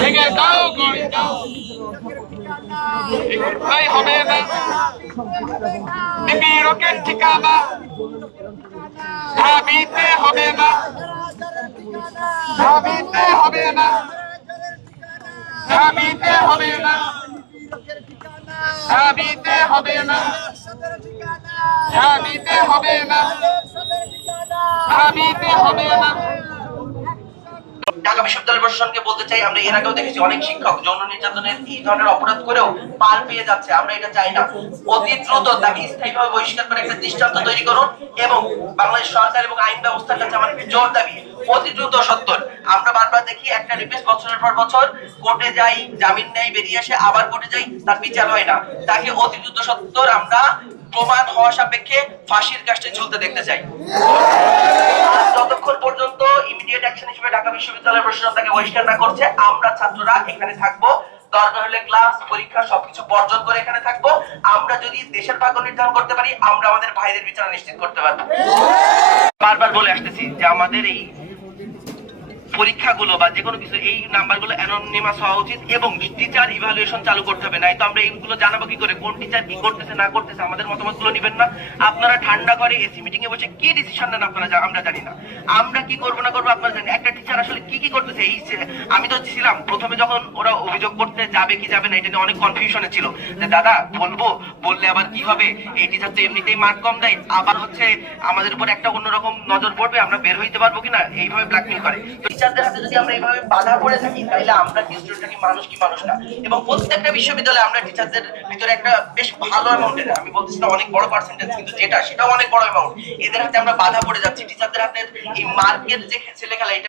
ভেঙে দাও গড়ে দাও, এগুলোই হবে না নিপীড়কের ঠিকানা, ভাবিতে হবে না, ভাবিতে হবে না, ভাবিতে হবে না, ভাবিতে হবে না, ভাবিতে হবে না, ভাবিতে হবে না। ঢাকা বিশ্ববিদ্যালয় প্রশাসনকে বলতে চাই, আমরা এর আগেও দেখেছি অনেক শিক্ষক যৌন নির্যাতনের এই ধরনের অপরাধ করেও পার পেয়ে যাচ্ছে। আমরা এটা চাই না। অতি দ্রুত তাকে স্থায়ীভাবে বহিষ্কার করে একটা দৃষ্টান্ত তৈরি করুন এবং বাংলাদেশ সরকার এবং আইন ব্যবস্থার কাছে আমাদের জোর দাবি অতি দ্রুত সত্তর। আমরা বারবার দেখি একটা রিপেস বছরের পর বছর কোর্টে যাই, জামিন নেই, বেরিয়ে আসে, আবার কোর্টে যাই, তার বিচার হয় না। তাকে অতি দ্রুত সত্তর আমরা প্রমাণ হওয়া সাপেক্ষে ফাঁসির কাস্টে ঝুলতে দেখতে চাই। যতক্ষণ পর্যন্ত ইমিডিয়েট অ্যাকশন হিসেবে ঢাকা বিশ্ববিদ্যালয় প্রশাসন তাকে বহিষ্কার না করছে, আমরা ছাত্ররা এখানে থাকবো। দরকার হলে ক্লাস পরীক্ষা সবকিছু বর্জন করে এখানে থাকবো। আমরা যদি দেশের ভাগ্য নির্ধারণ করতে পারি, আমরা আমাদের ভাইদের বিচার নিশ্চিত করতে পারবো। বারবার বলে আসতেছি যে আমাদের এই পরীক্ষাগুলো বা যে কোনো কিছু এই নাম্বারগুলো অ্যানোনিমাস হওয়া উচিত এবং টিচার ইভালুয়েশন চালু করতে হবে। নাই তো আমরা এইগুলো জানাবো কি করে কোন টিচার কি করতেছে না করতেছে? আমাদের মতামতগুলো নেবেন না। আপনারা ঠান্ডা করে এসি মিটিং এ বসে কি ডিসিশন নেন আপনারা, আমরা জানি না। আমরা কি করবো না করবো আপনারা জানেন। একটা টিচার আসলে কি করতেছে এই আমি তো ছিলাম প্রথমে যখন ওরা অভিযোগ করতে যাবে কি যাবে না এটা নিয়ে অনেক কনফিউশনে ছিল যে দাদা বলবো, বললে আবার কি হবে, এই টিচার তো এমনিতেই মার্ক কম দেয়, আবার হচ্ছে আমাদের উপর একটা অন্যরকম নজর পড়বে, আমরা বের হইতে পারবো কিনা, এইভাবে ব্ল্যাকমেল করে। টিচারদের হাতে যদি আমরা এইভাবে বাধা পড়ে থাকি তাহলে আমরা কি স্টুডেন্টরা কি মানুষ না। এবং প্রত্যেকটা বিশ্ববিদ্যালয়ে আমরা টিচারদের ভিতরে একটা বেশ ভালো অ্যামাউন্টের, আমি বলতেছি না অনেক বড় পার্সেন্টেজ, কিন্তু যেটা সেটাও অনেক বড় অ্যামাউন্ট, এদের হাতে আমরা বাধা পড়ে যাচ্ছি। টিচারদের হাতে এই মার্কের যে ছেলে খেলা এটা